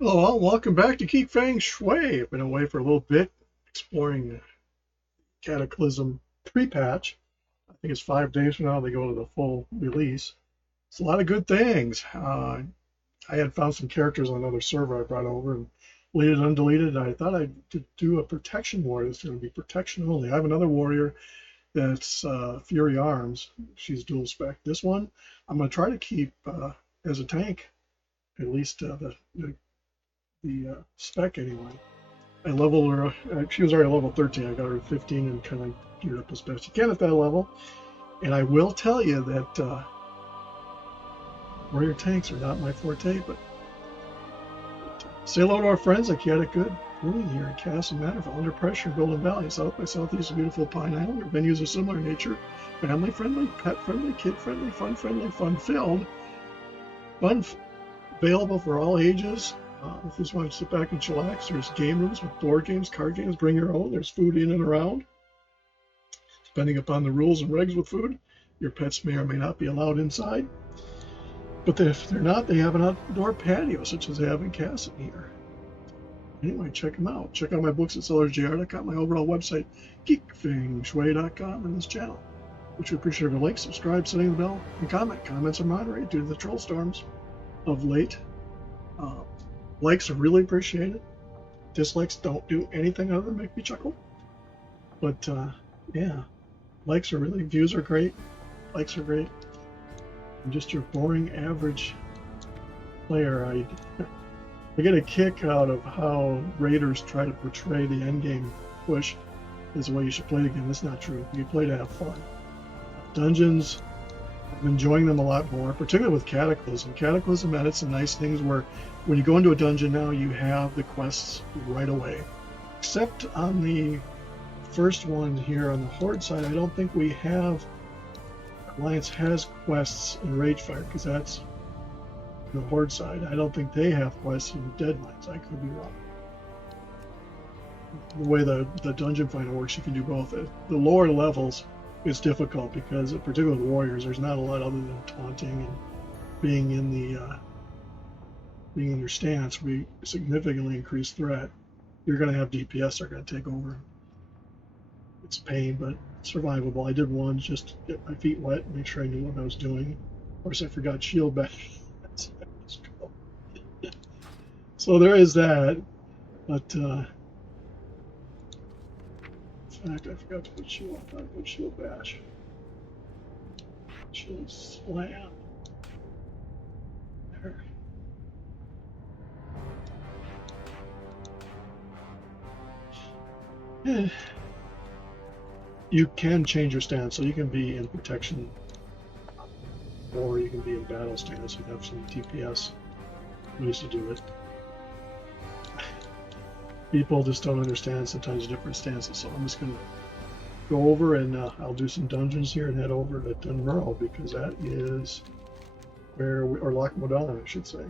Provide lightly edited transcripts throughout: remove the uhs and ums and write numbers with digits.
Hello, all. Welcome back to Geek Feng Shui. I've been away for a little bit exploring Cataclysm pre-patch. I think it's 5 days from now they go to the full release. It's a lot of good things. I had found some characters on another server I brought over and deleted, undeleted. I thought I'd do a protection warrior. It's going to be protection only. I have another warrior that's Fury Arms. She's dual spec. This one I'm going to try to keep as a tank, at least the spec anyway. I leveled her. She was already level 13. I got her to 15 and kind of geared up as best you can at that level. And I will tell you that warrior tanks are not my forte, but say hello to our friends at Cata Good Brewing here in Castle Manor, Under Pressure, Golden Valley, south by southeast of beautiful Pine Island. Our venues are similar in nature, family friendly, pet friendly, kid friendly, fun filled, fun available for all ages. If you just want to sit back and chillax, there's game rooms with board games, card games, bring your own. There's food in and around. Depending upon the rules and regs with food, your pets may or may not be allowed inside. But if they're not, they have an outdoor patio, such as they have in Casimir. Anyway, check them out. Check out my books at sellersjr.com, my overall website, geekfengshui.com, and this channel. Which we appreciate every like, subscribe, setting the bell, and comment. Comments are moderated due to the troll storms of late. Likes are really appreciated. Dislikes don't do anything other than make me chuckle. But yeah, likes are really, views are great. Likes are great. I'm just your boring average player. I get a kick out of how raiders try to portray the endgame push as the way you should play the game. That's not true. You play to have fun. Dungeons, I'm enjoying them a lot more, particularly with Cataclysm. Cataclysm added some nice things where when you go into a dungeon now, you have the quests right away. Except on the first one here on the Horde side, I don't think we have. Alliance has quests in Ragefire because that's the Horde side. I don't think they have quests in Deadlands. I could be wrong. The way the dungeon finder works, you can do both. The lower levels is difficult because, particularly with warriors, there's not a lot other than taunting and being in your stance. We significantly increase threat. You're going to have DPS that are going to take over. It's pain, but survivable. I did one just to get my feet wet and make sure I knew what I was doing. Of course, I forgot shield back. So there is that. But in fact, I forgot to put shield. I thought I put shield bash. Shield slam. There. You can change your stance, so you can be in protection, or you can be in battle stance and have some TPS ways to do it. People just don't understand sometimes different stances, so I'm just going to go over and I'll do some dungeons here and head over to Dunmerle because that is where we, or Loch Modan, I should say.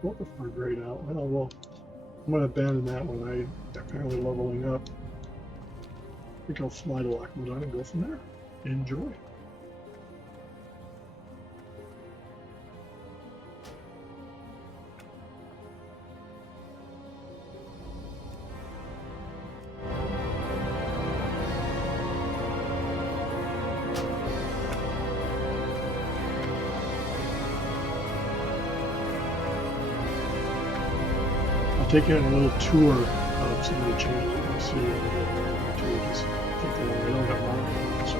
Both of them are grayed out. Well, I'm going to abandon that one. I apparently leveling up. I think I'll fly to Loch Modan and go from there. Enjoy. Take you on a little tour of some of the changes you can see in the changes. I think they don't have marketing, so.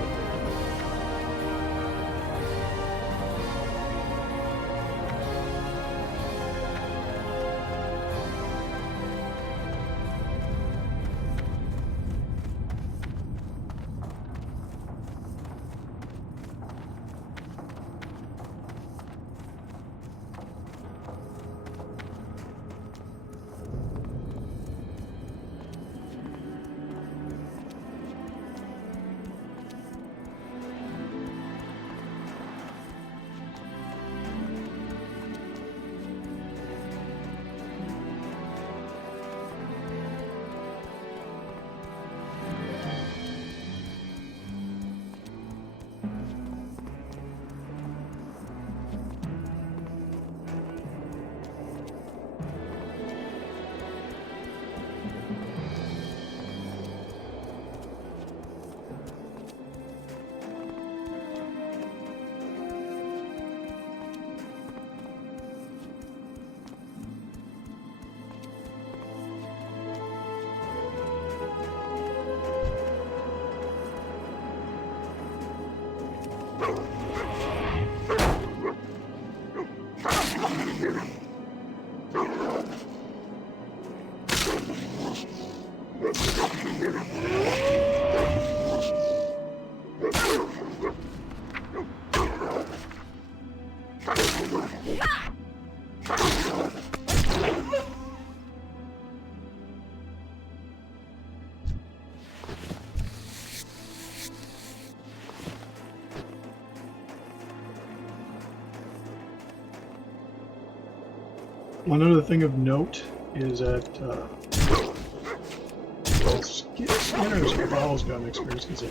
One other thing of note is that skinners have always got an experience because they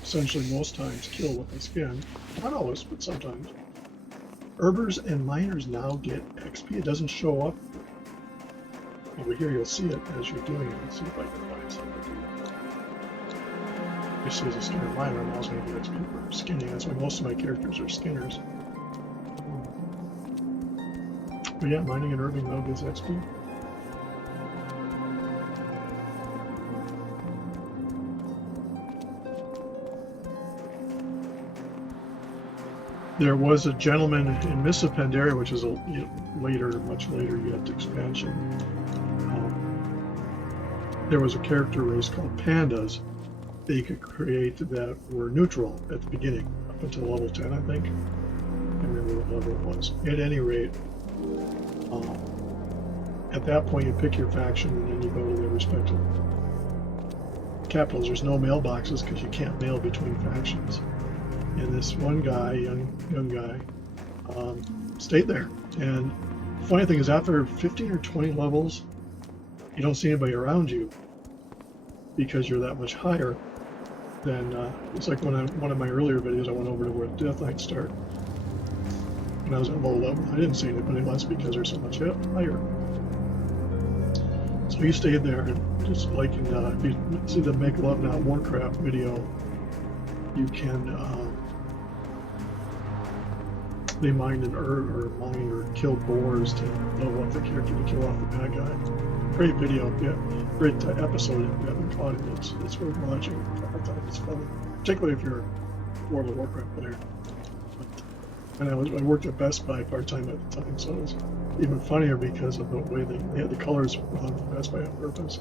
essentially most times kill what they skin. Not always, but sometimes. Herbers and miners now get XP. It doesn't show up over here. You'll see it as you're doing it. Let's see if I can find something. You see as a skinner miner, I'm always going to get XP for skinning. That's why most of my characters are skinners. But yeah, mining and herbing now gets XP. There was a gentleman in Missa Pandaria, which is a much later yet expansion. There was a character race called Pandas that you could create that were neutral at the beginning, up until level 10, I think. I can't remember what level it was. At any rate, at that point you pick your faction and then you go to their respective capitals. There's no mailboxes because you can't mail between factions. And this one guy, young guy, stayed there. And the funny thing is, after 15 or 20 levels, you don't see anybody around you because you're that much higher than. It's like one of my earlier videos. I went over to where the Death Knights start, and I was at low level. I didn't see anybody once because they're so much higher. So he stayed there, and just like if you see the Make Love Not Warcraft video, you can. They mined an herb or mined or killed boars to level up the character to kill off the bad guy. Great video, yeah. Great episode if you haven't caught it. It's worth watching a couple times. It's funny, particularly if you're a World of Warcraft player. And I worked at Best Buy part-time at the time, so it was even funnier because of the way they had the colors wrong for Best Buy on purpose.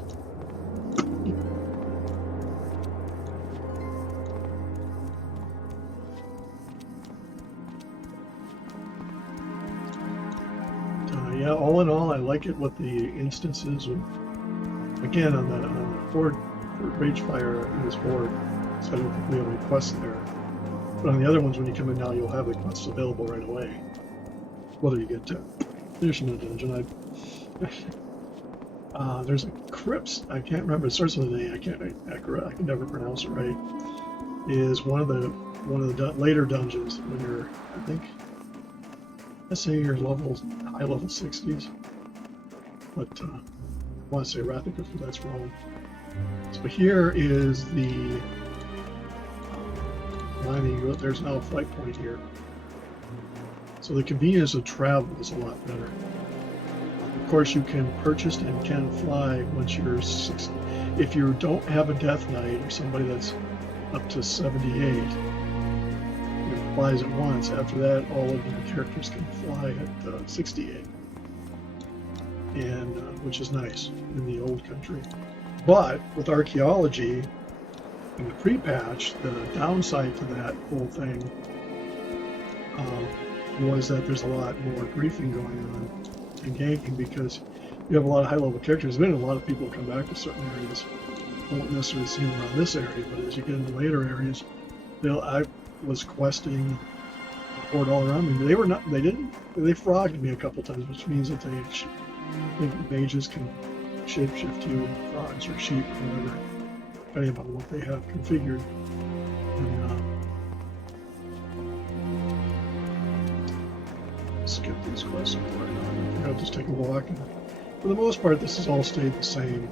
Yeah, all in all, I like it with the instances. Again, on the Horde, Ragefire is Horde, so I don't think we have any quests there. But on the other ones, when you come in now, you'll have the quests available right away. Whether you get to finish in a dungeon, there's a crypts. I can't remember. It starts with an A. I can never pronounce it right. Is one of the later dungeons when you're, I think. Let's say you're high level 60s, but I want to say Rathic if that's wrong. So here is the mining. There's now a flight point here, so the convenience of travel is a lot better. Of course, you can purchase and can fly once you're 60. If you don't have a Death Knight or somebody that's up to 78. Flies at once. After that, all of your characters can fly at 68, and which is nice in the old country. But with archaeology in the pre-patch, the downside to that whole thing was that there's a lot more griefing going on and ganking because you have a lot of high-level characters. There's been a lot of people come back to certain areas. I won't necessarily see them around this area, but as you get into later areas, I was questing Horde all around me. They frogged me a couple times, which means that I think mages can shapeshift you into frogs or sheep or whatever, depending on what they have configured. And, skip these quests right now. I think I'll just take a walk. And for the most part, this has all stayed the same.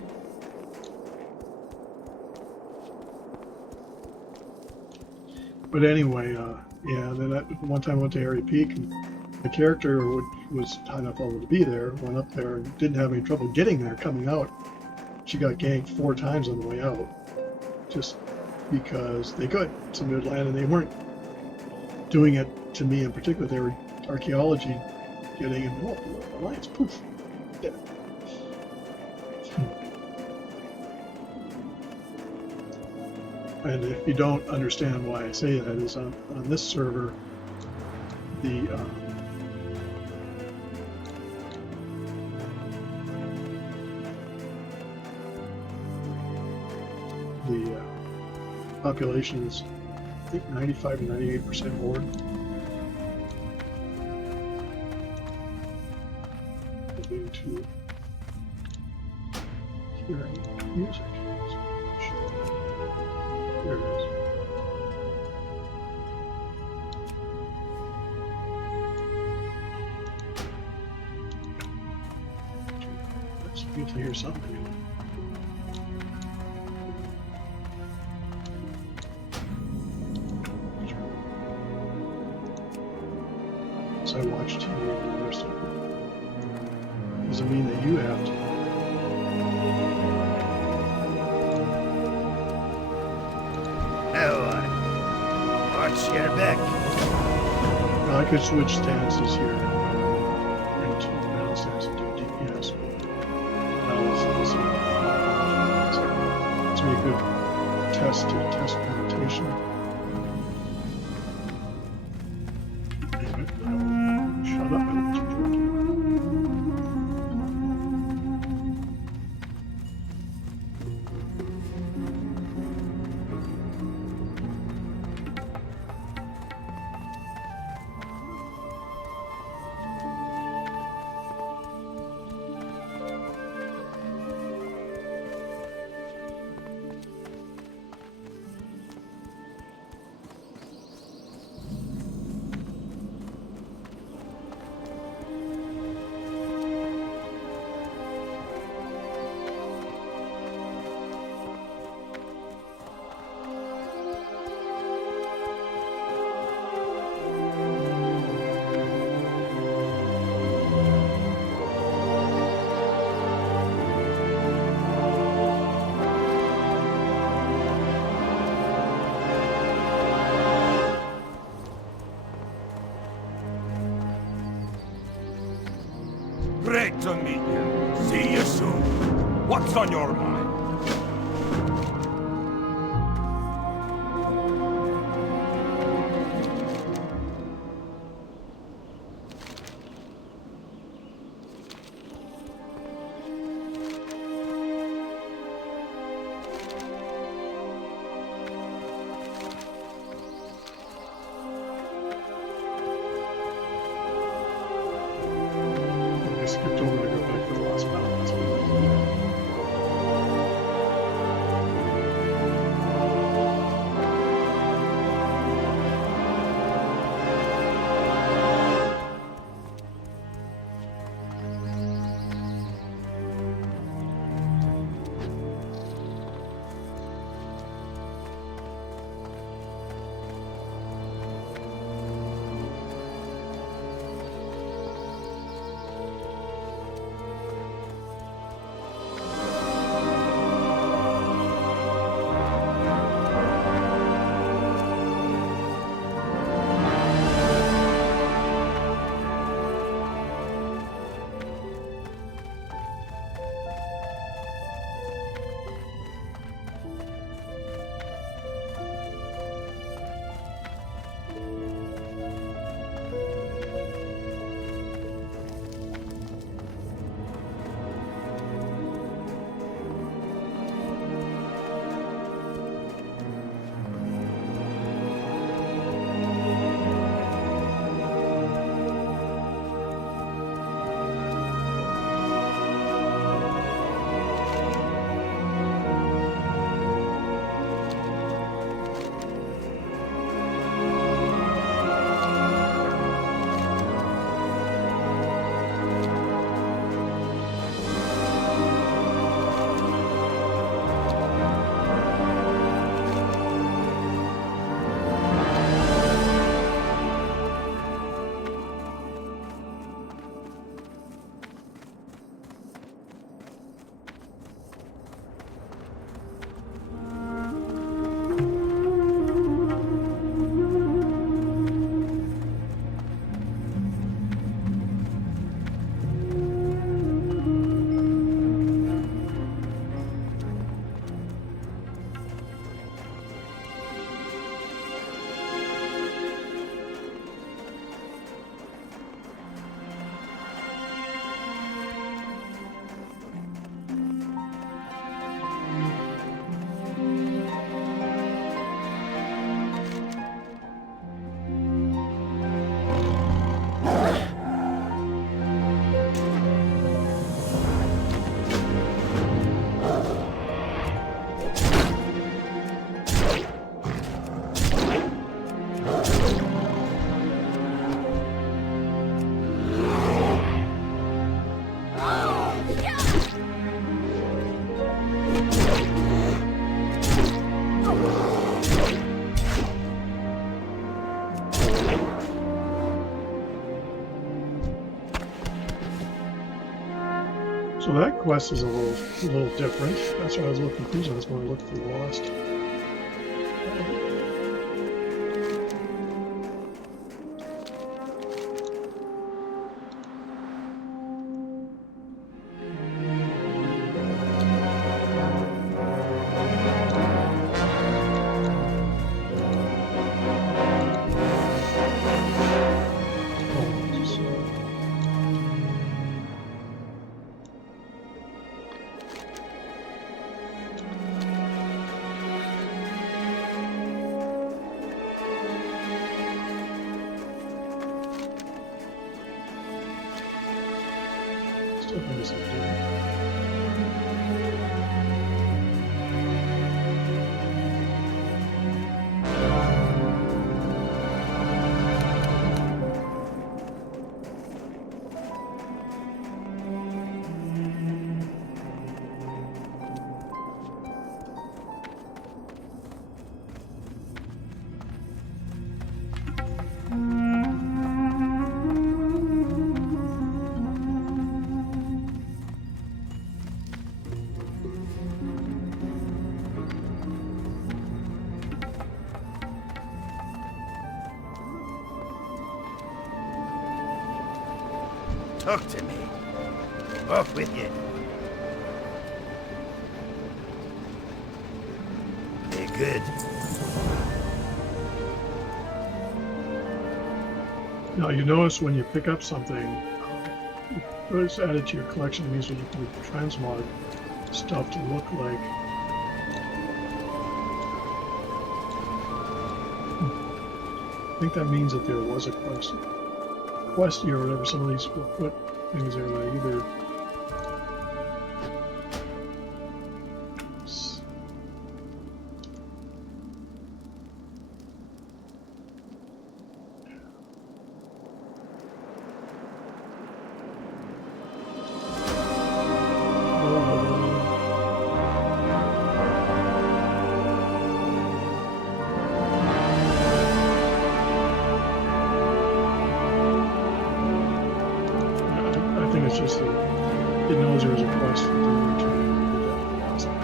But anyway, yeah, then one time I went to Airy Peak, and the character was high enough level to be there, went up there, and didn't have any trouble getting there. Coming out, she got ganked 4 times on the way out, just because they could. Somebody would land, and they weren't doing it to me in particular. They were archaeology getting, and Alliance, poof, Yeah. And if you don't understand why I say that, is on this server, the population is, I think, 95 to 98% horde. Moving to hearing music. There it is. Let's wait to hear something anyway. So I watch TV and other stuff. Doesn't mean that you have to. Watch your back. Now I could switch stances here into battle stance and do DPS. Now let's see. It's be a good test meditation. Anyway, shut up, I let you drink. Great to meet you. See you soon. What's on your mind? I skipped over to go back to the last battle. That's what I did. So that quest is a little different. That's why I was a little confused. I was going to look for the lost. Talk to me. Off with you. They're good. Now you notice when you pick up something, it's added to your collection. It means that you can transmog stuff to look like. I think that means that there was a quest here or whatever. Some of these will put things there like either. It's just that it knows there's a quest to return the last time.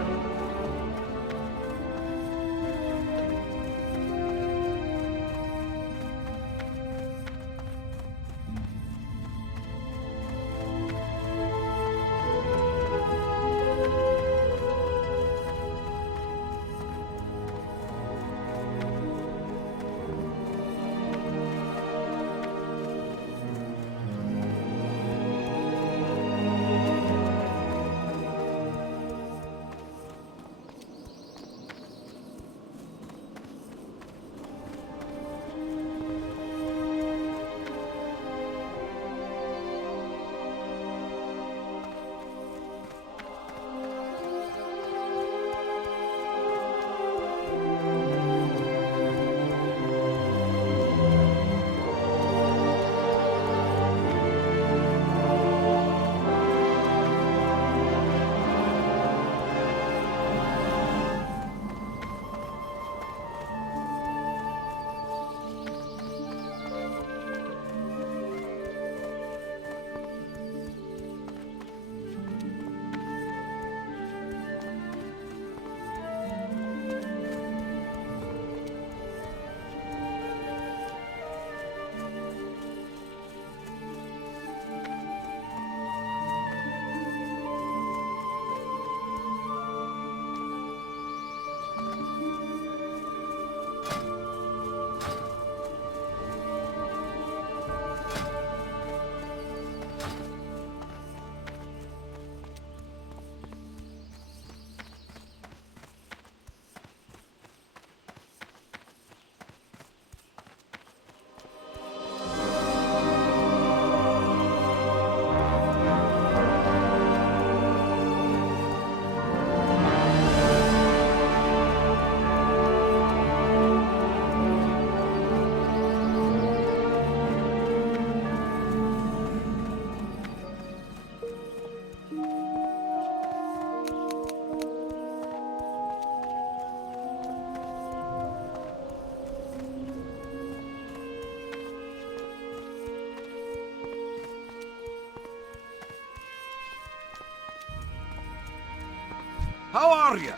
How are you?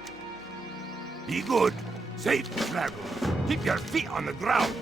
Be good. Safe travels. Keep your feet on the ground.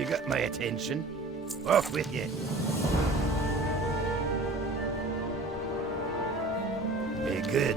You got my attention. Off with you. Be good.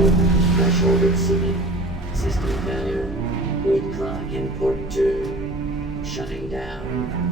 Crash orbit seen. System failure. Read clock in port 2. Shutting down.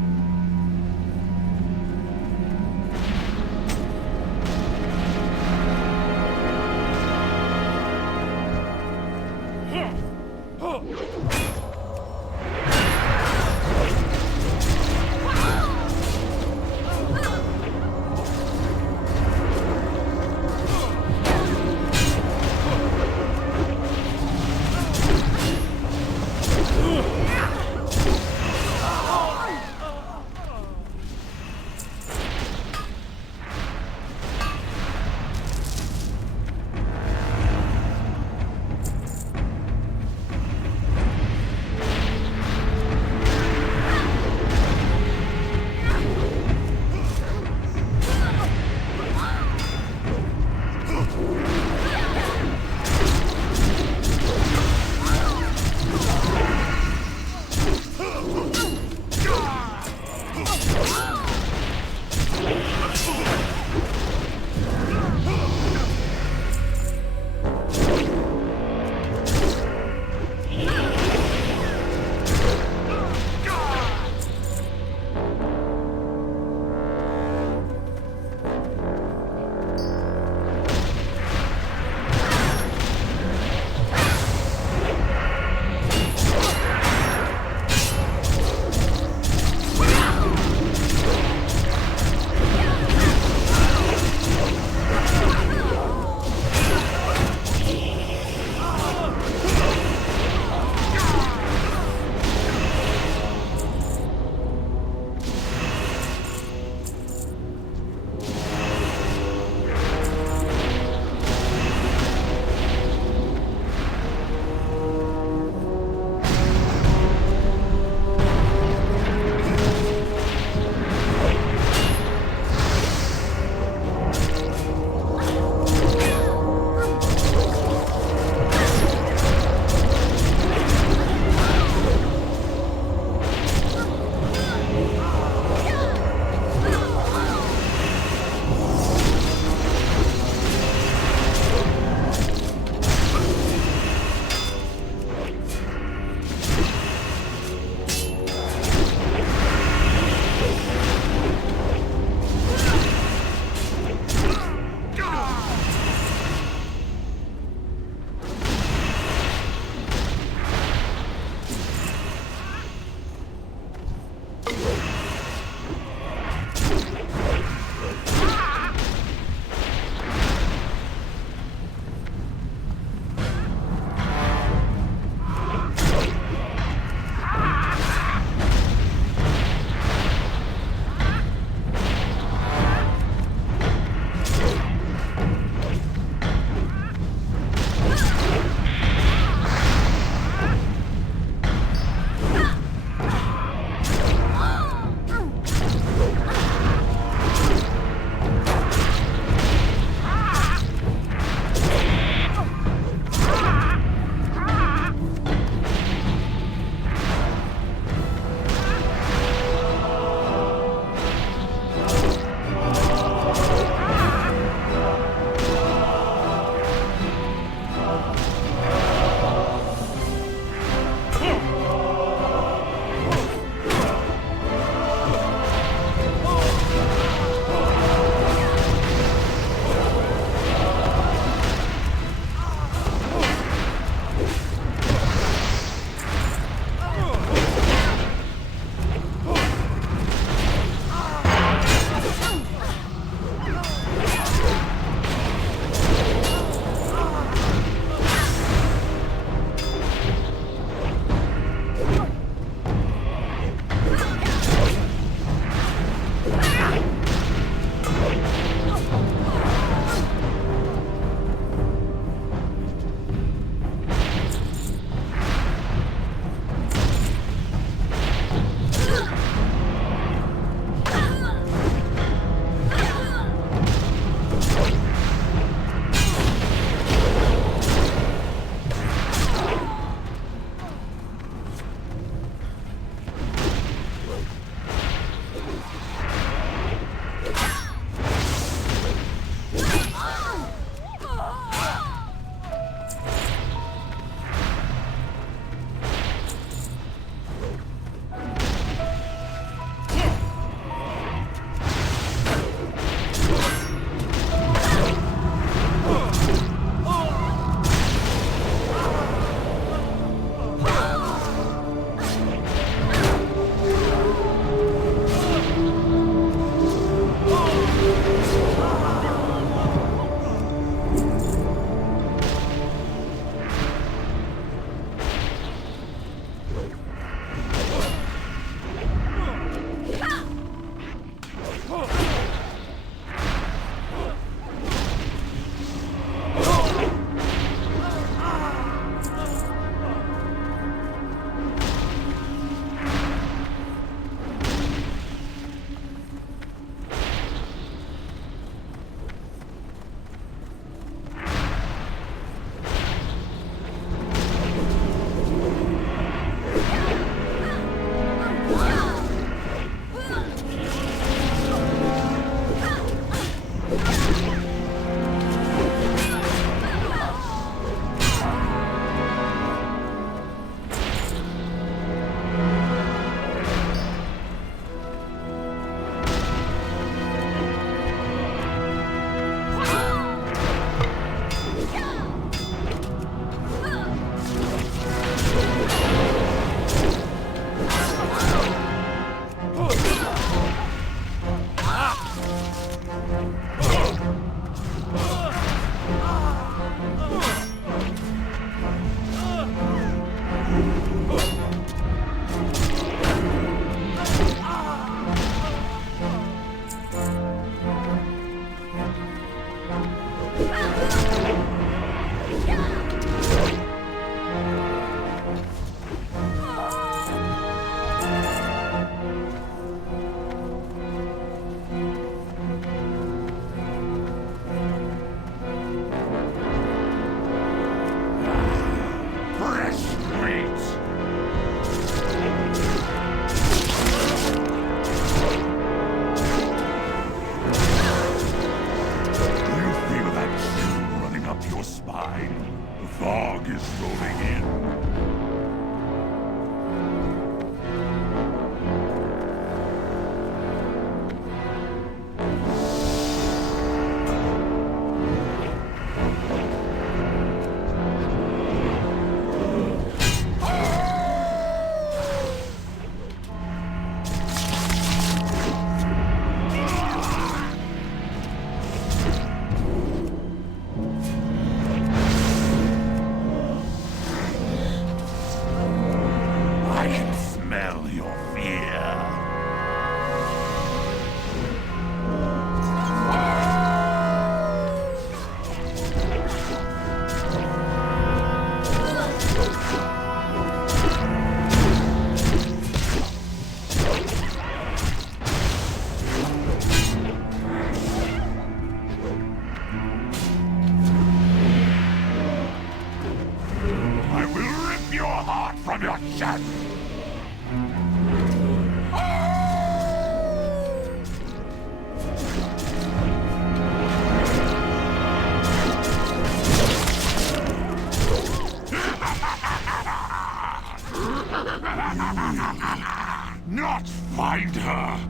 Not find her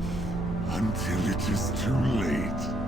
until it is too late.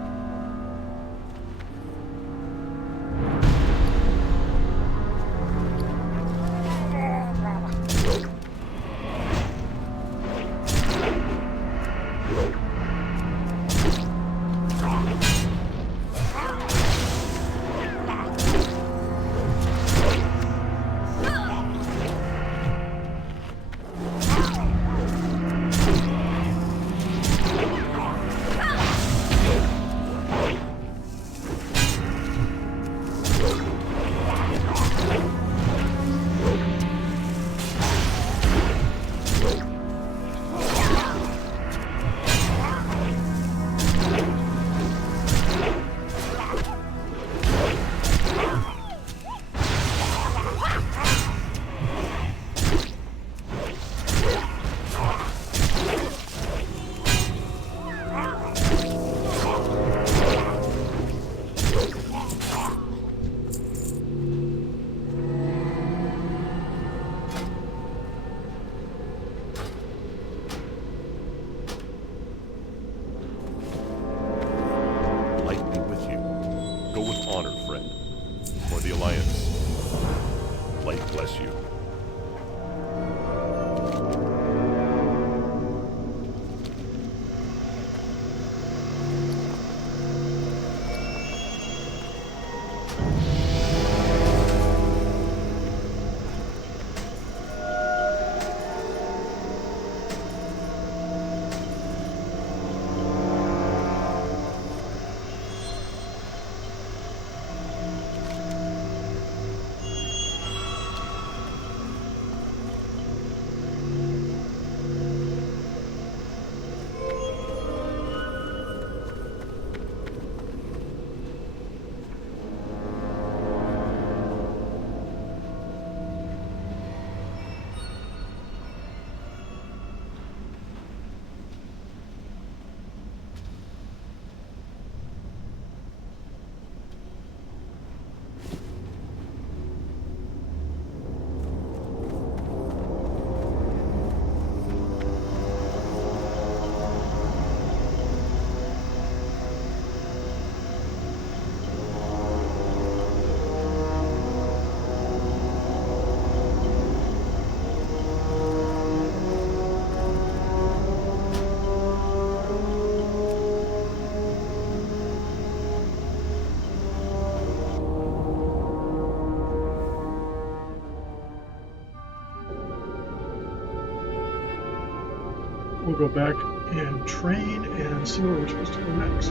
We'll go back and train and see where we're supposed to go next.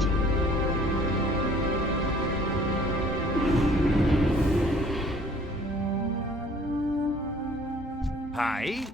Aye?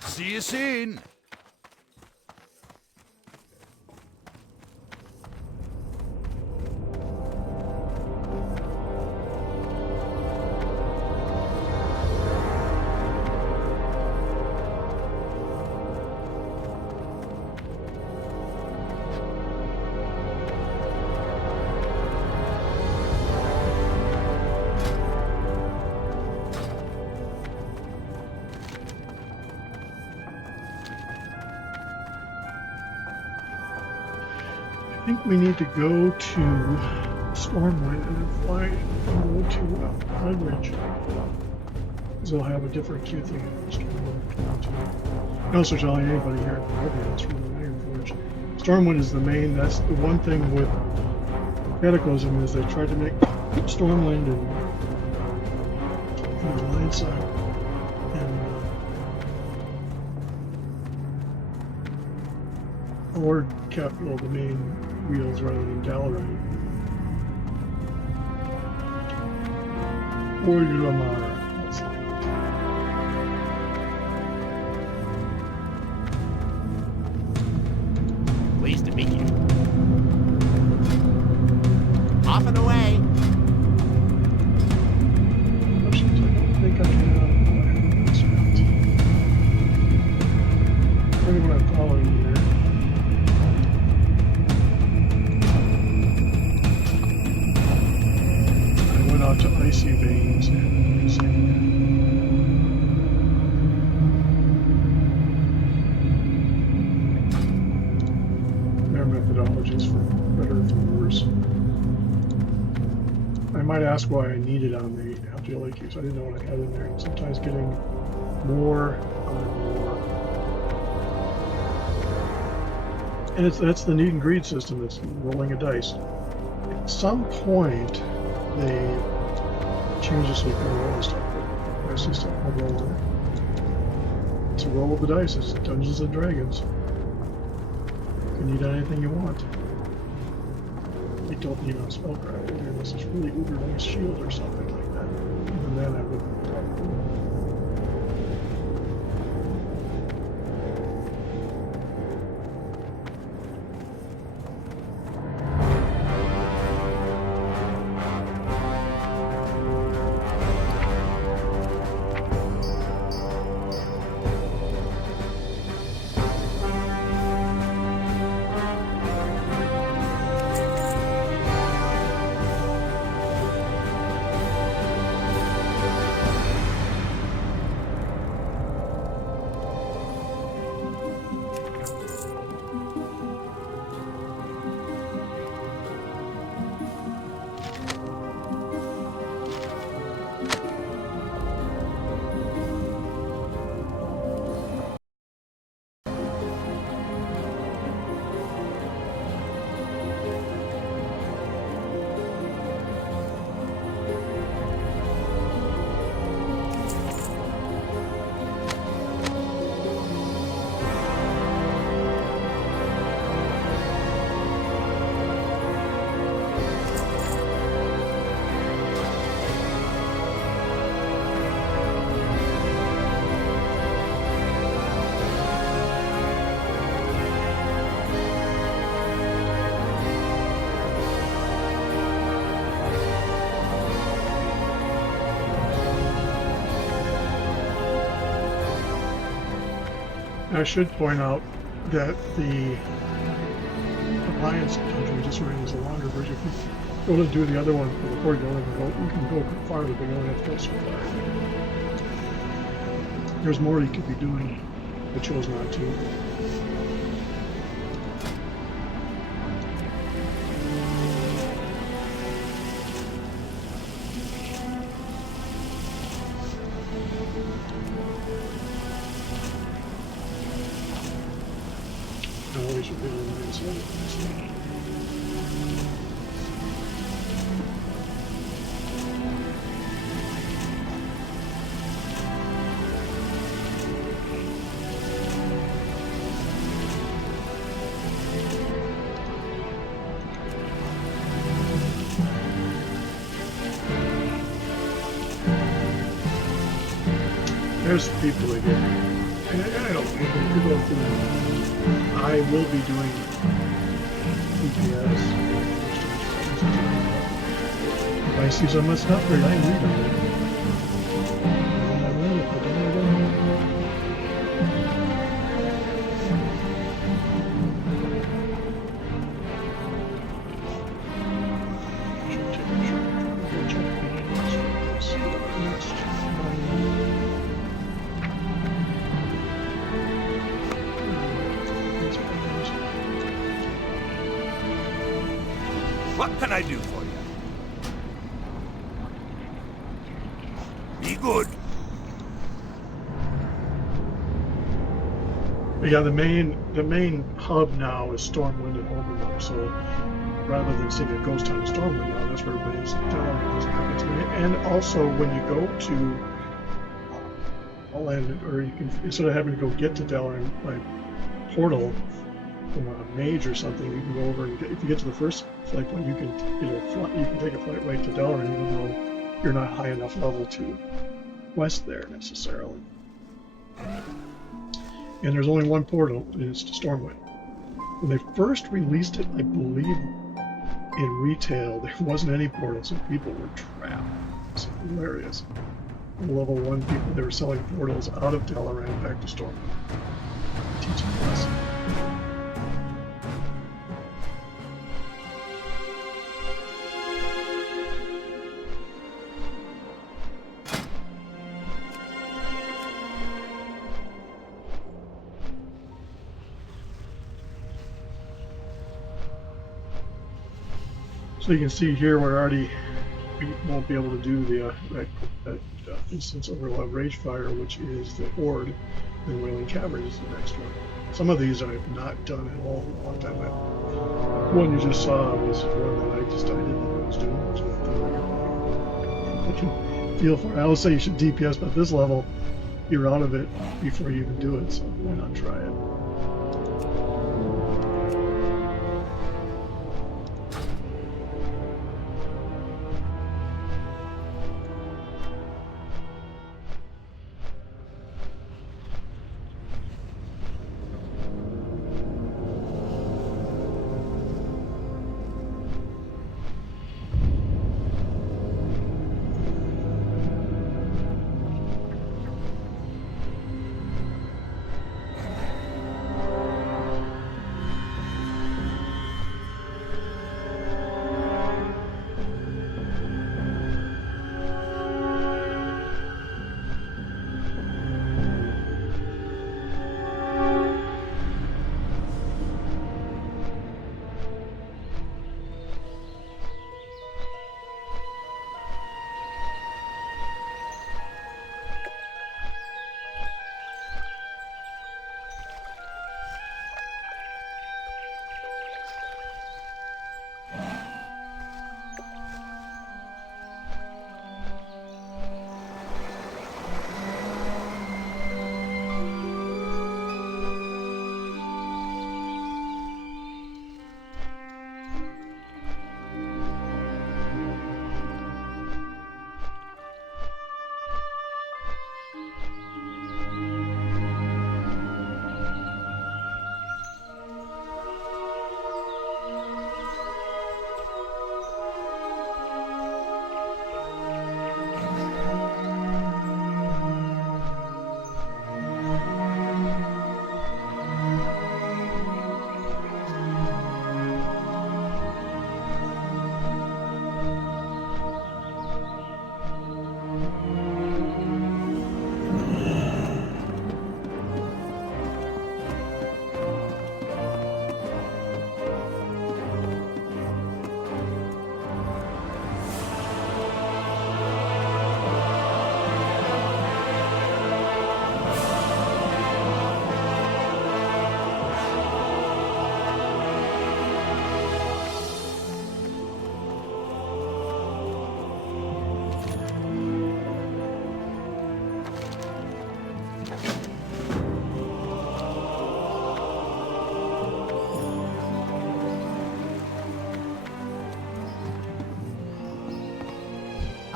See you soon. I think we need to go to Stormwind and then fly and go to Red Ridge. Because they'll have a different queue thing in Stormwind. No such telling anybody here at the Red that's really Iron Forge. Stormwind is the main, that's the one thing with Cataclysm is they tried to make Stormwind and the Alliance side. And Horde kept all the main wheels rather than Dalaran. Or Lamara. Pleased to meet you. Off and away. Questions? I don't think I have instruments. What I'm following here. I went out to Icy Veins and their methodologies for better or for worse. I might ask why I need it on the LGLA queues. I didn't know what I had in there. And sometimes getting more on more. And that's the need and greed system. It's rolling a dice. At some point, they change this so you can roll and stuff, but that's just a roll on it. It's a roll of the dice. It's Dungeons and Dragons. You can need anything you want. You don't need a spellcraft in here unless it's really uber nice shield or something like that. Even then, I would. I should point out that the Alliance dungeon we just ran is a longer version. If you go to do the other one before you can go farther, but you only have to go so far. There's more you could be doing, but chose not to. We should be on the nice one. There's people again. And I don't think people are doing. I will be doing DPS. If I see so much stuff there, I read on it. What can I do for you? Be good. But yeah, the main hub now is Stormwind and Overlord. So rather than seeing a ghost town of Stormwind now, that's where everybody's telling. And also when you go to Land, or you can, instead of having to go get to Dalaran by portal from a mage or something, you can go over and if you get to the first flight point, you can you can take a flight right to Dalaran, even though you're not high enough level to quest there necessarily. And there's only one portal, and it's to Stormwind. When they first released it, I believe in retail there wasn't any portals, and people were trapped. It's hilarious. Level 1 people, they were selling portals out of Dalaran back to Stormwind. Teaching a lesson. So you can see here we won't be able to do the that instance overload Ragefire, which is the Horde, and Wailing Cavern is the next one. Some of these I've not done at all in a long time. The one you just saw was one that I didn't know what I was doing. I can feel for it. I always say you should DPS, but at this level, you're out of it before you even do it, so why not try it?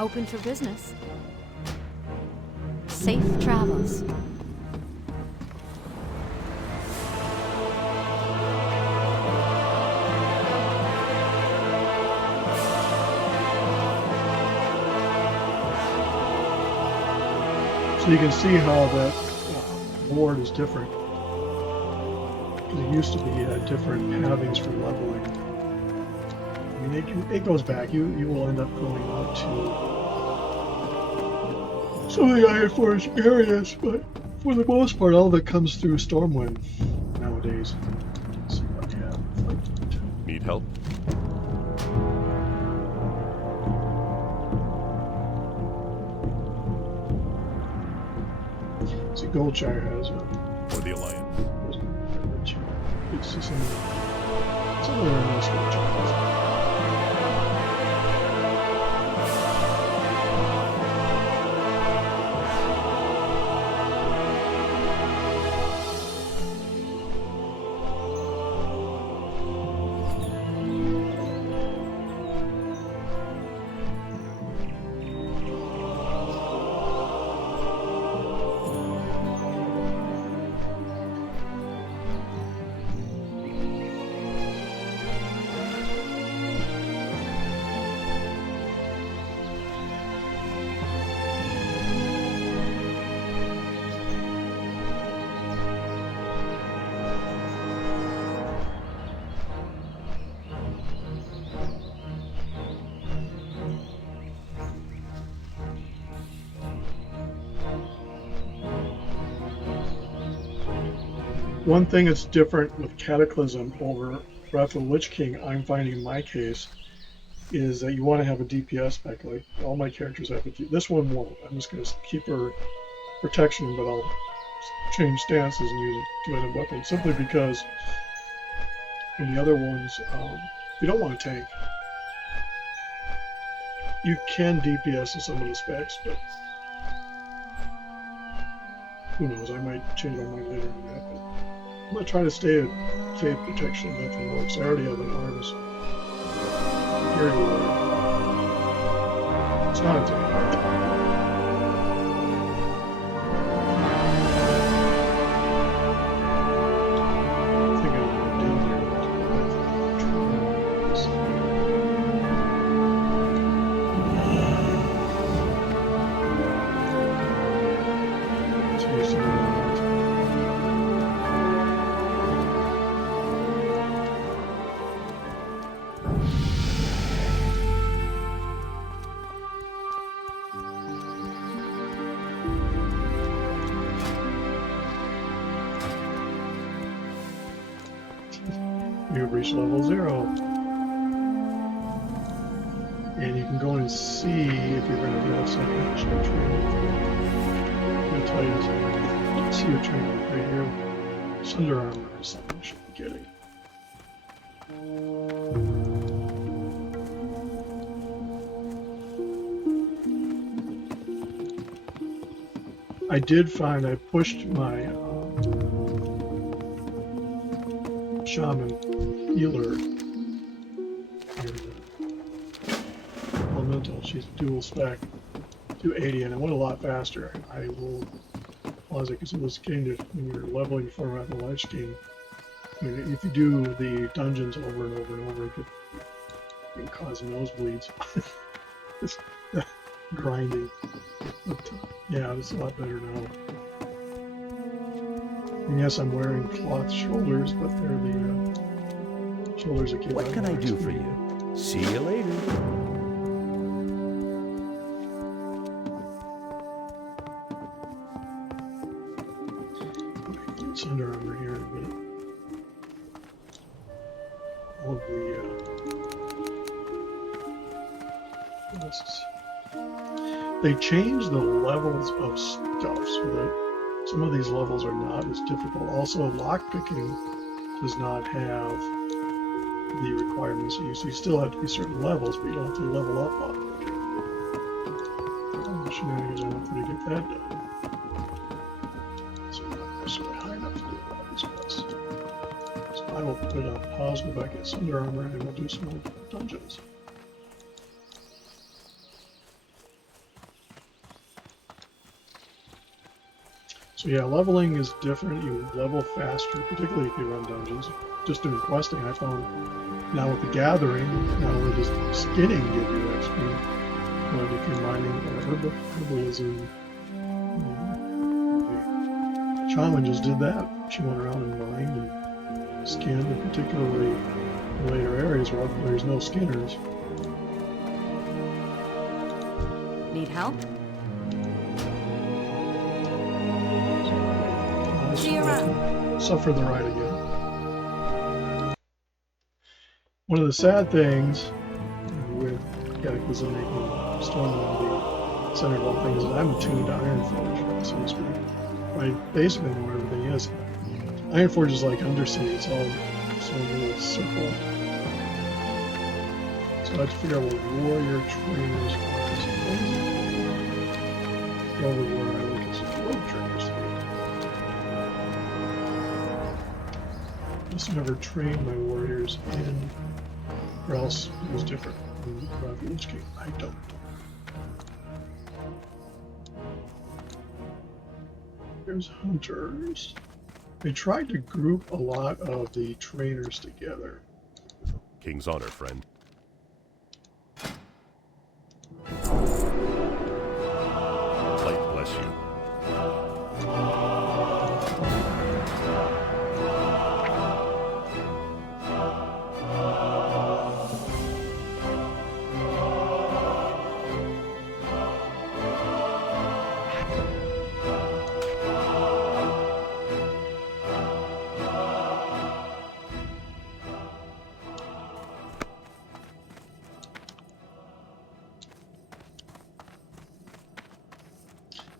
Open for business. Safe travels. So you can see how that board is different. It used to be different halvings for leveling. I mean, it goes back. You will end up going up to some of the Iron Forest areas, but for the most part, all of it comes through Stormwind nowadays. Let's see what you have. Need help? See, Goldshire has a. Or the Alliance? It's just somewhere in this Goldshire. One thing that's different with Cataclysm over Wrath of the Lich King, I'm finding in my case, is that you want to have a DPS spec. Like all my characters have a DPS. This one won't. I'm just going to keep her protection, but I'll change stances and use it to end weapons simply because in the other ones, you don't want to tank. You can DPS in some of the specs, but who knows? I might change my mind later on that. But I'm going to try to stay at Faith Protection if nothing works. I already have an arms. Very low. It's not a tank. I think I'm going to do here. You've reached level 0. And you can go and see if you're going to be outside the national training. I'm going to tell you this. See your training right here. Sunder armor is something you should be getting. I did find I pushed my shaman healer and elemental. She's dual spec to 80, and it went a lot faster. I will pause it because it was getting to when you're leveling for Wrath of the Lich King. I mean, if you do the dungeons over and over and over, it can cause nosebleeds. It's grinding. But, yeah, it's a lot better now. And yes, I'm wearing cloth shoulders, but they're the shoulders that give What out can I max do for speed. you? See you later. It's under armor here in a minute. All of the lists. They changed the levels of stuff so that some of these levels are not as difficult. Also, lockpicking does not have the requirements you use. So you still have to be certain levels, but you don't have to level up lockpicking. Oh, shenanigans I went through to get that done. So I'm not necessarily high enough to do a lot of these quests. So I will put it on pause, go back at Sunder Armor, and we'll do some more dungeons. So yeah, leveling is different. You level faster, particularly if you run dungeons. Just doing questing, I found now with the gathering, not only does skinning give you XP, but if you're mining herbalism, the shaman just did that. She went around and mined and skinned, and particularly in later areas where there's no skinners. Need help? See you around. Suffer the ride again. One of the sad things with Cataclysm making Stormwind the center of all things is I'm attuned to Ironforge, so to speak. I basically know where everything is. Ironforge is like Undercity, it's all sort of a little circle. So I have to figure out what warrior trainers are. Probably where I look at some rogue trainers. Just never trained my warriors in, or else it was different in which game I don't know. There's hunters. They tried to group a lot of the trainers together. King's honor, friend. Light bless you.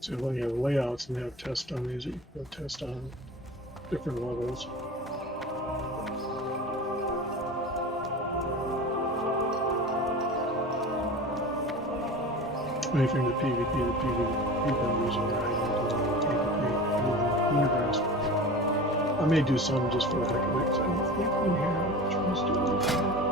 So when you have layouts and they have tests on these, you can test on different levels. Anything the PvP, the PvP vendors are PvP, universe. I may do some just for the heck of it, because I don't think we have choice to do it.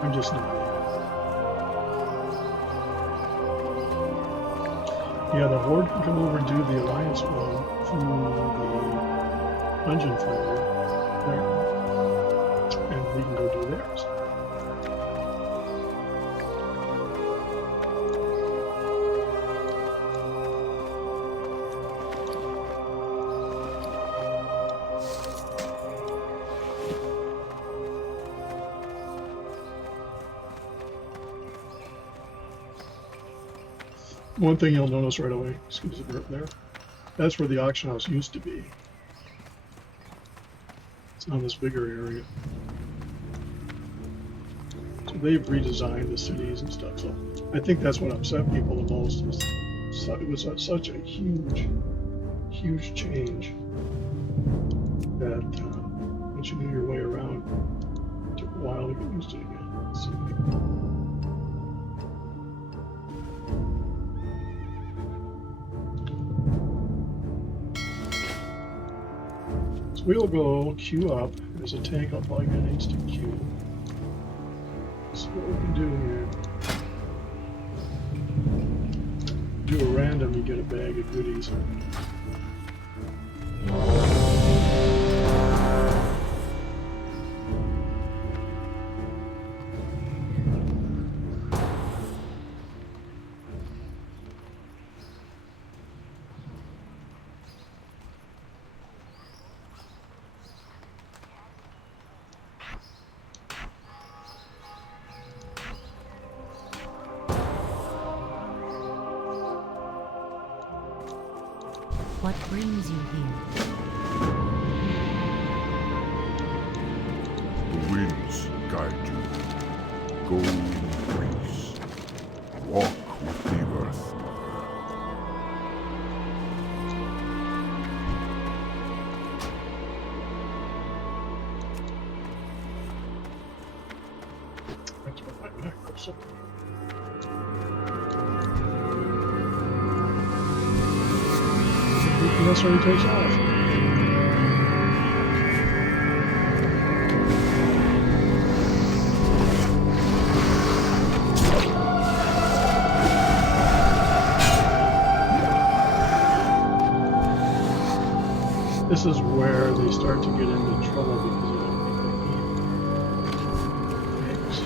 I'm just not. Yeah, the Horde can come over and do the Alliance one through the Dungeon Finder there. And we can go do theirs. One thing you'll notice right away, excuse me, right there, that's where the auction house used to be. It's on this bigger area. So they've redesigned the cities and stuff, so I think that's what upset people the most, is it was such a huge change that once you knew your way around, it took a while to get used to it again. Let's see. We'll go queue up. There's a tank up like an instant queue. So what we can do here. Do a random, you get a bag of goodies. What brings you here? The winds guide you. Go in peace. Walk with the earth. That's what my back looks like. That's where he takes off. This is where they start to get into trouble because they don't think they need eggs.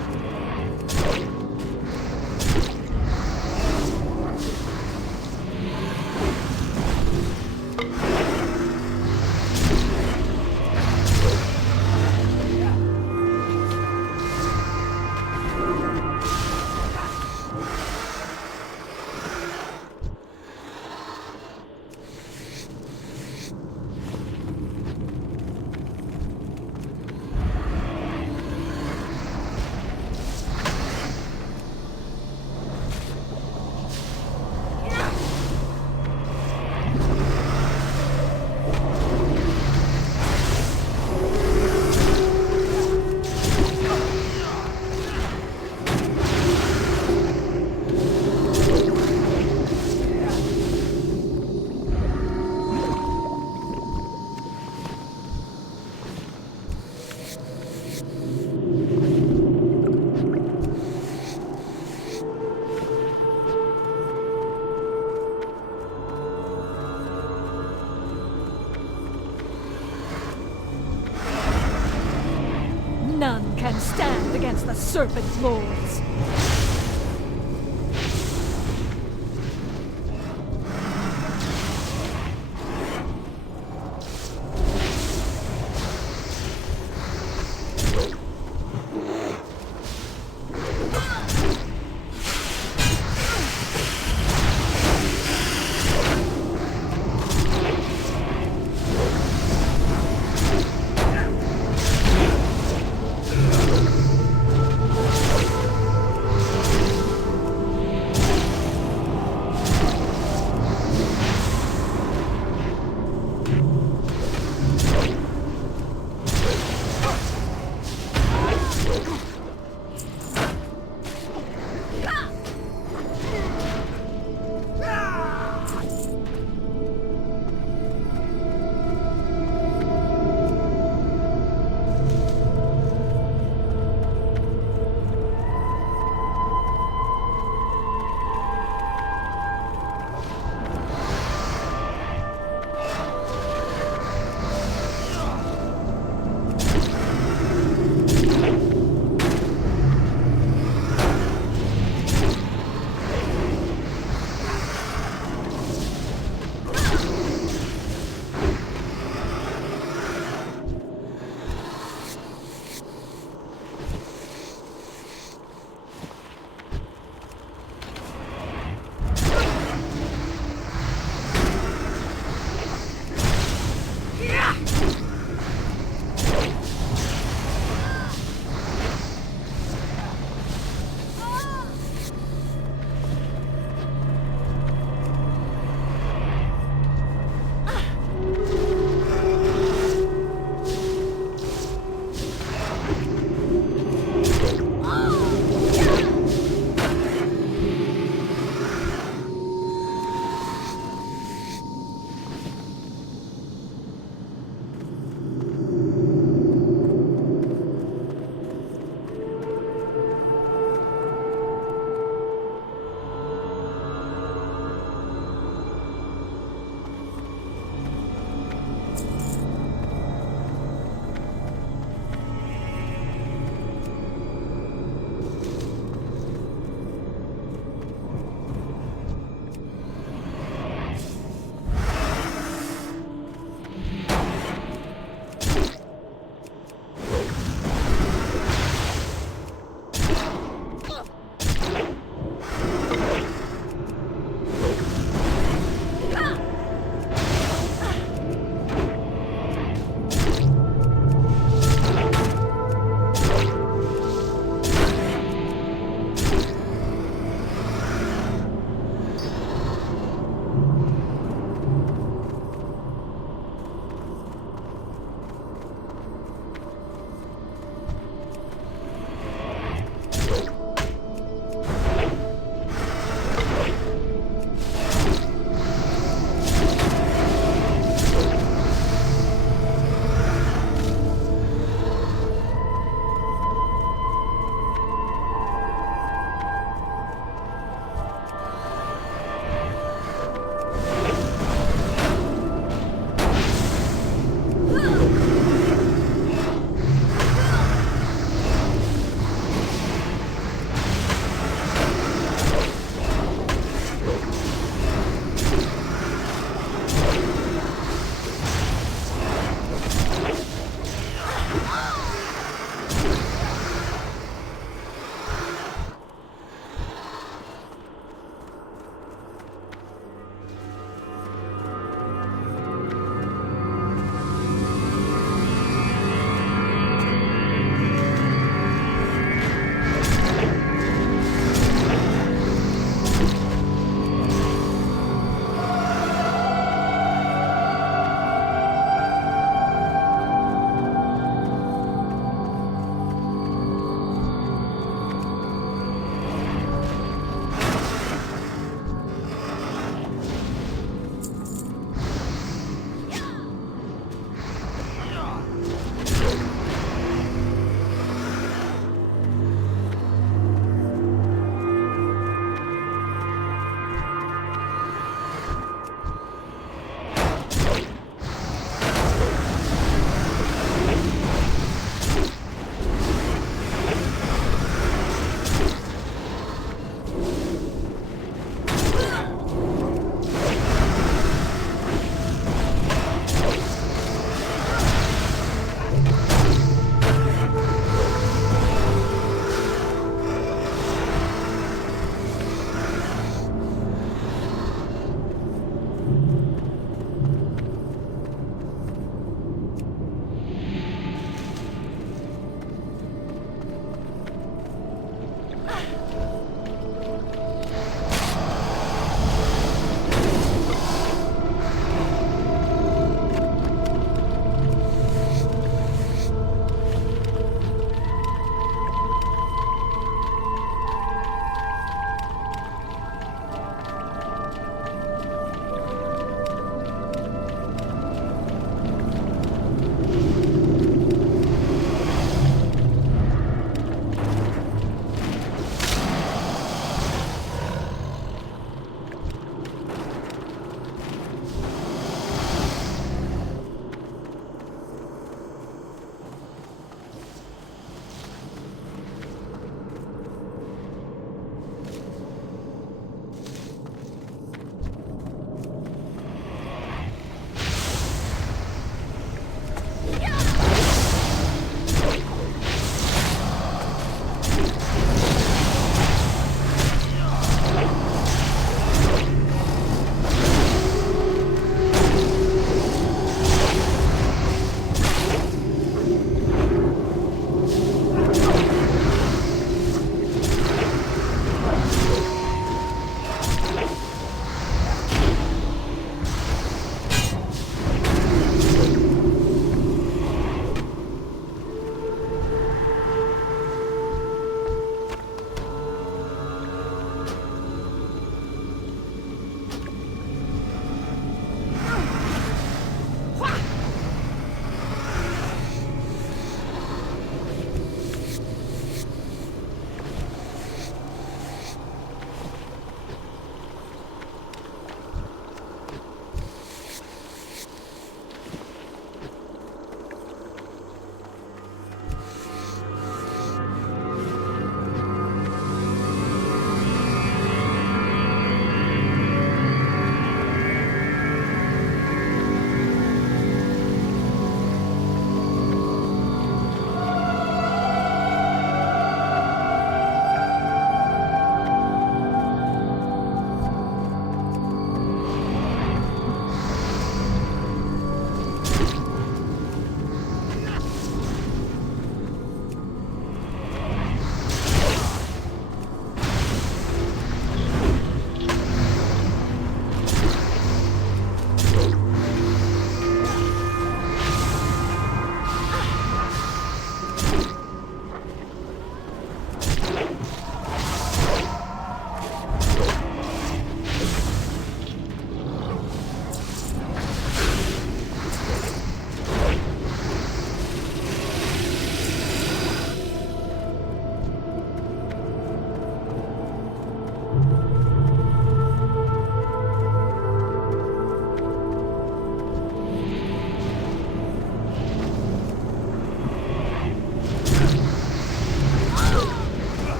None can stand against the Serpent Lords.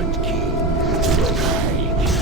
Serpent King will guide you.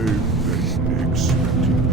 I've been expecting.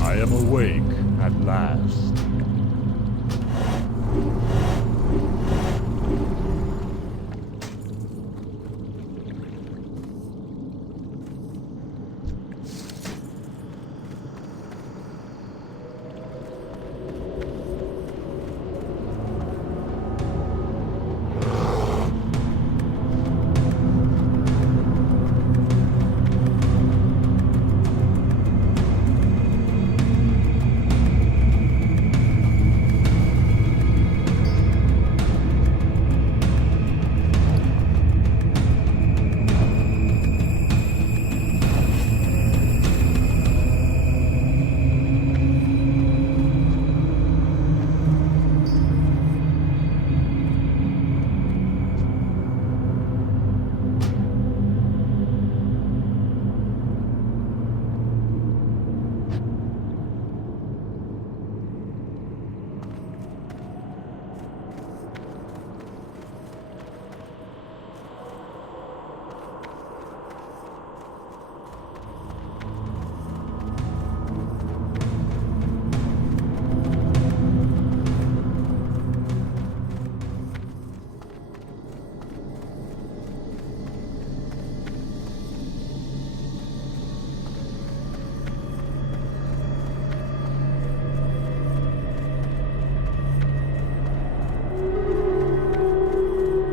I am awake at last.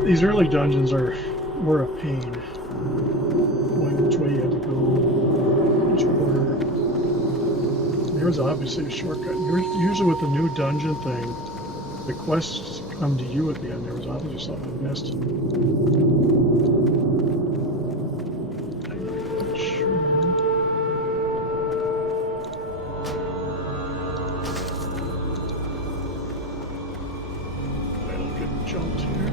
These early dungeons were a pain. Knowing which way you had to go, which order. There was obviously a shortcut. Usually with the new dungeon thing, the quests come to you at the end. There was obviously something I missed. I'm not sure. I don't get jumped here.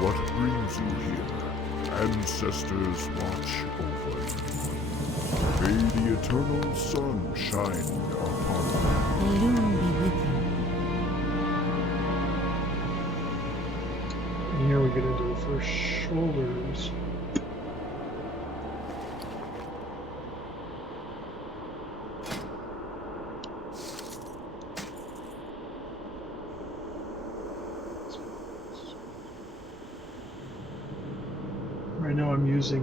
What brings you here? Ancestors watch over you. May the eternal sun shine upon you. The loom be with you. And here we get into the first shoulders. Right now I'm using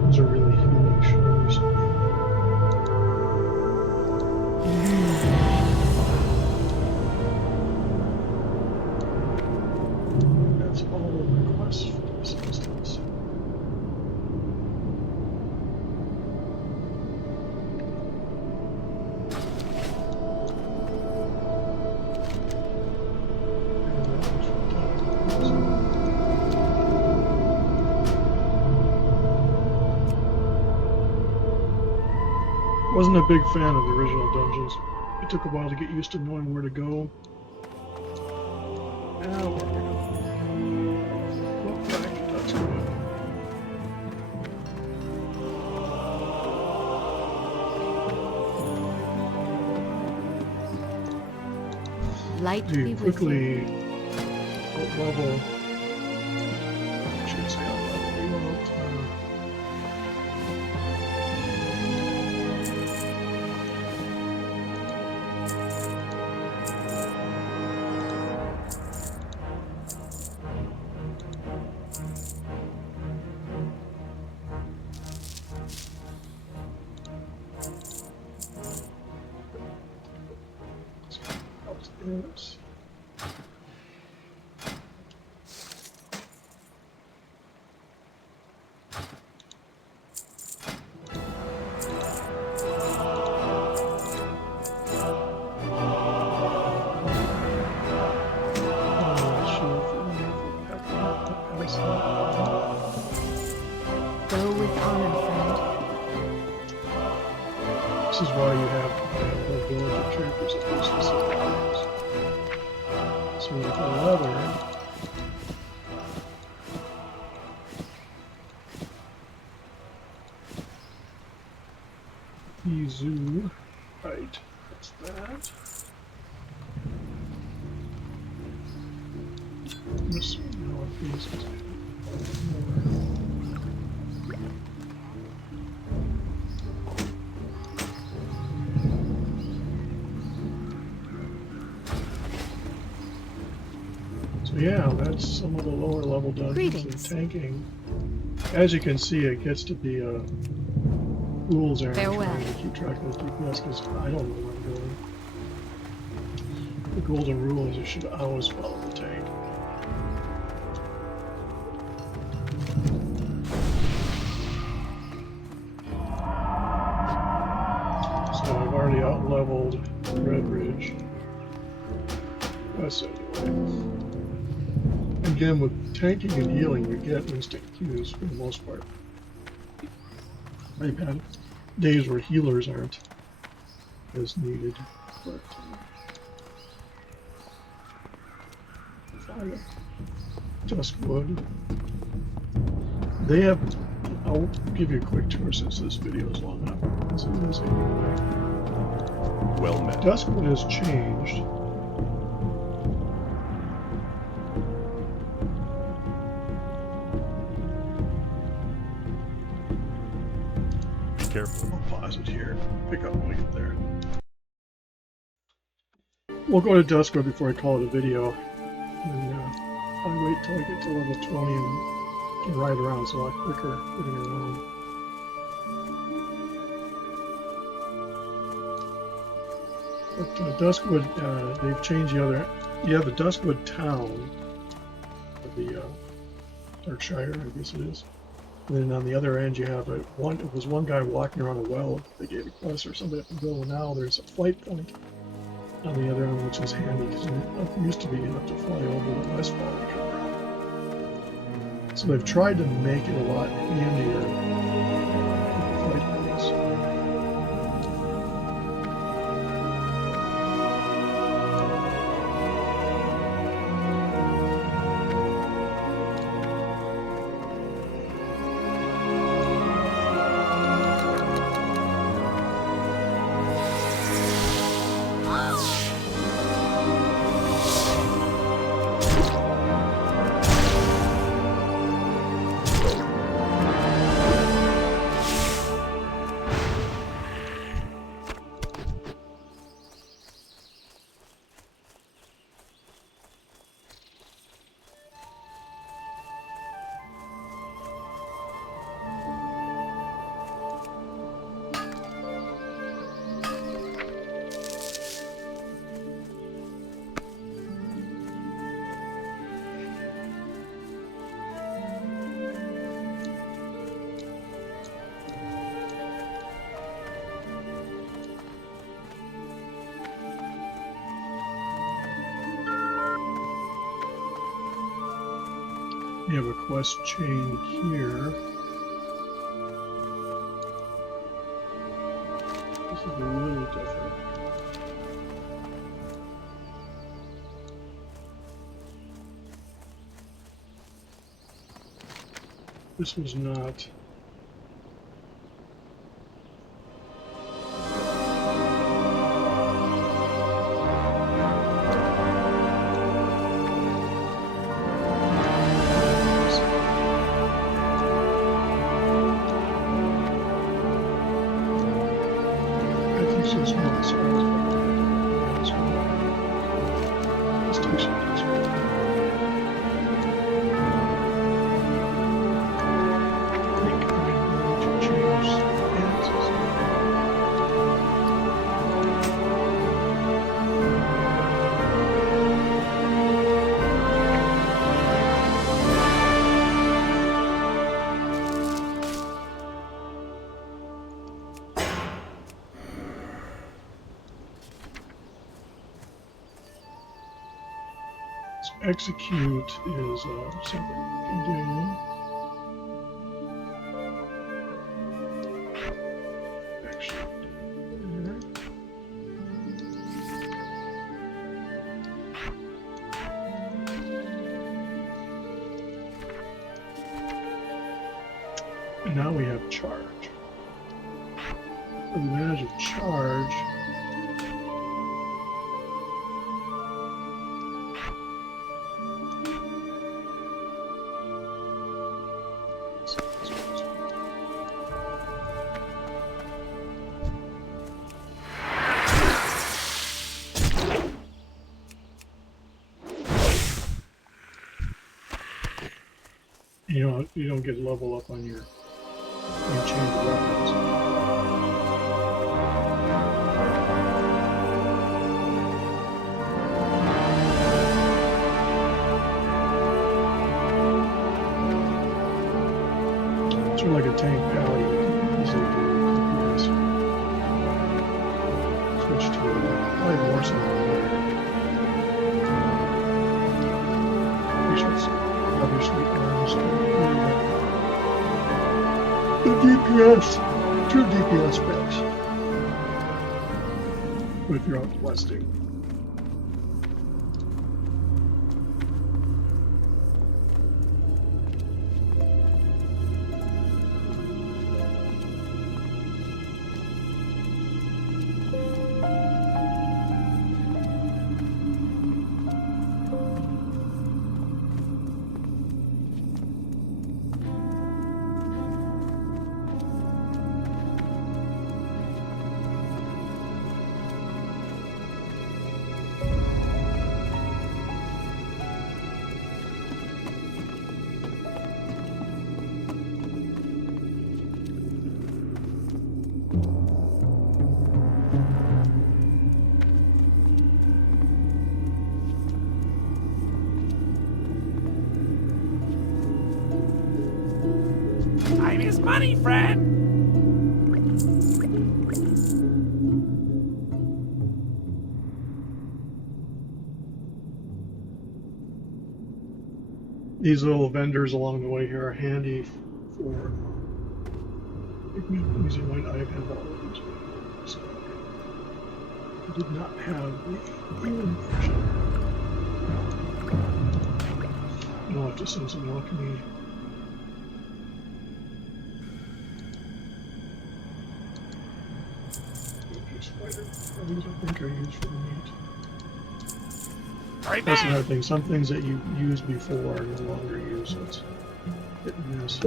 those are really healing shoulders. That's all the requests for this instance. Wasn't a big fan of the original dungeons. It took a while to get used to knowing where to go. Now where we go? Well, back to Duskwood. Light be You with you. quickly out-level. I should say out-level. You out, Yes. Go with honor, friend. This is why you have ability characters at these specific times. So with the leather, Izu, right, that's that. This one, now it is so yeah, that's some of the lower level dungeons Greetings. and tanking. As you can see, it gets to be a fool's errand Farewell. trying to keep track of the GPS because I don't know where I'm going. The golden rule is you should always follow the tank. So I've already out-leveled Red Ridge. That's anyway. Again, with tanking and healing, you get instant Qs for the most part. I've had days where healers aren't as needed, but fire. Duskwood. They have. I'll give you a quick tour since this video is long enough. As it is anyway. Well met. Duskwood has changed. Be careful. I'll pause it here. Pick up when we get there. We'll go to Duskwood before I call it a video. And I'll wait till I get to level 20 and can ride around. It's a lot quicker getting around. But Duskwood, they've changed the other. You have the Duskwood town of the Darkshire, I guess it is. And then on the other end, you have it was one guy walking around a well. They gave a quest or somebody up the hill. And now there's a flight point on the other end, which is handy because it used to be you have to fly over the Westfall to come around. So they've tried to make it a lot handier with the flight points. You have a quest chain here. This is a little different. This was not. I think this one is Let's take some of this one. I think I'm going to change the axis. So execute is a separate thing. And now we have charge. The advantage of charge you don't get level up on your change weapons. It's sort of like a tank pally. Easily do DPS. Switch to probably more so than obviously arms. The DPS, 2 DPS specs. If you're out questing. Time is money, friend! These little vendors along the way here are handy for using white I have all of these. So I did not have the healing version. I'll have to send some alchemy. These I think are used for the meat. That's another thing. Some things that you used before are no longer used, so it's hit and miss.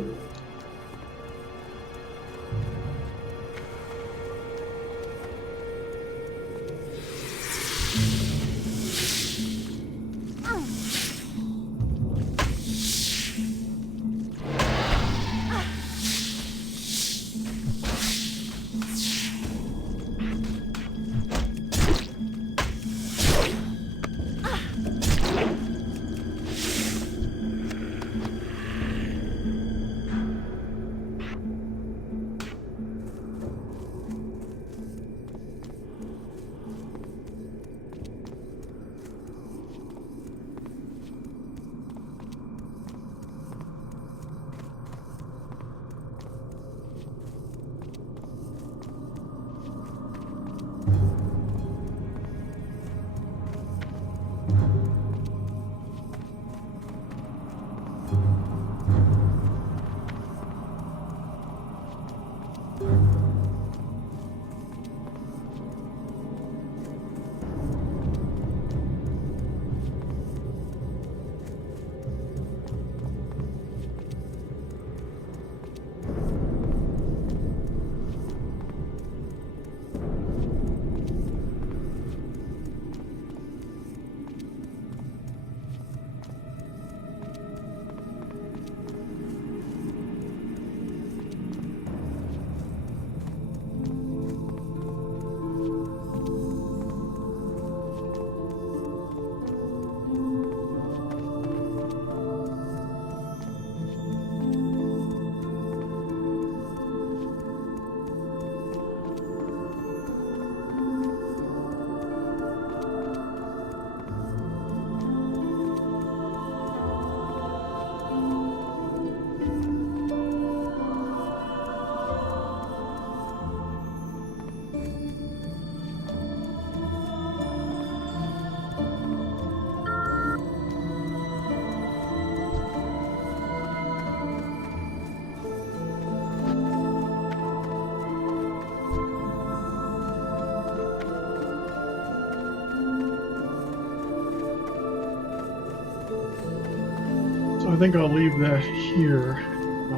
think I'll leave that here.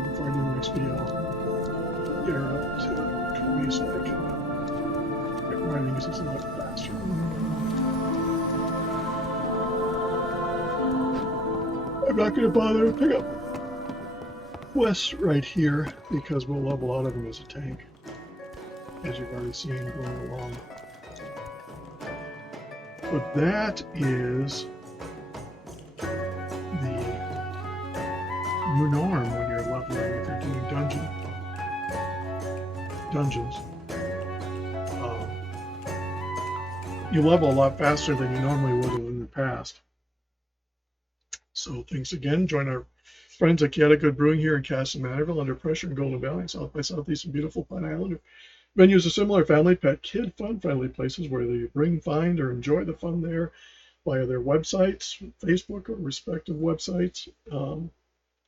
Before I do the next video, I'll get her up to 20 so I can get writing just a little faster. I'm not going to bother to pick up quests right here because we'll level out of them as a tank, as you've already seen going along. But that is the new norm when you're leveling if you're doing dungeons. You level a lot faster than you normally would in the past. So thanks again. Join our friends at Cata Brewing here in Castle Manorville, Under Pressure in Golden Valley, South by Southeast and beautiful Pine Island. Venues are similar family, pet, kid, fun-friendly places where you bring, find, or enjoy the fun there via their websites, Facebook or respective websites,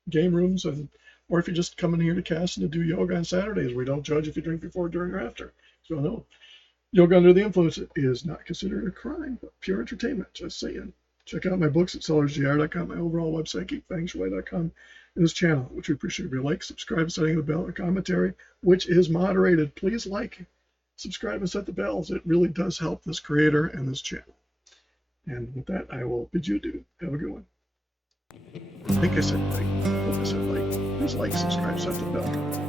game rooms, or if you're just coming here to Castle to do yoga on Saturdays, we don't judge if you drink before, during, or after. So no, yoga under the influence is not considered a crime, but pure entertainment. Just saying. Check out my books at sellersgr.com, my overall website, geekfengshui.com, and this channel, which we appreciate if you like, subscribe, setting the bell, and commentary, which is moderated. Please like, subscribe, and set the bells. It really does help this creator and this channel. And with that, I will bid you adieu. Have a good one. I think I said like. I hope I said like. Please like, subscribe, set the bell.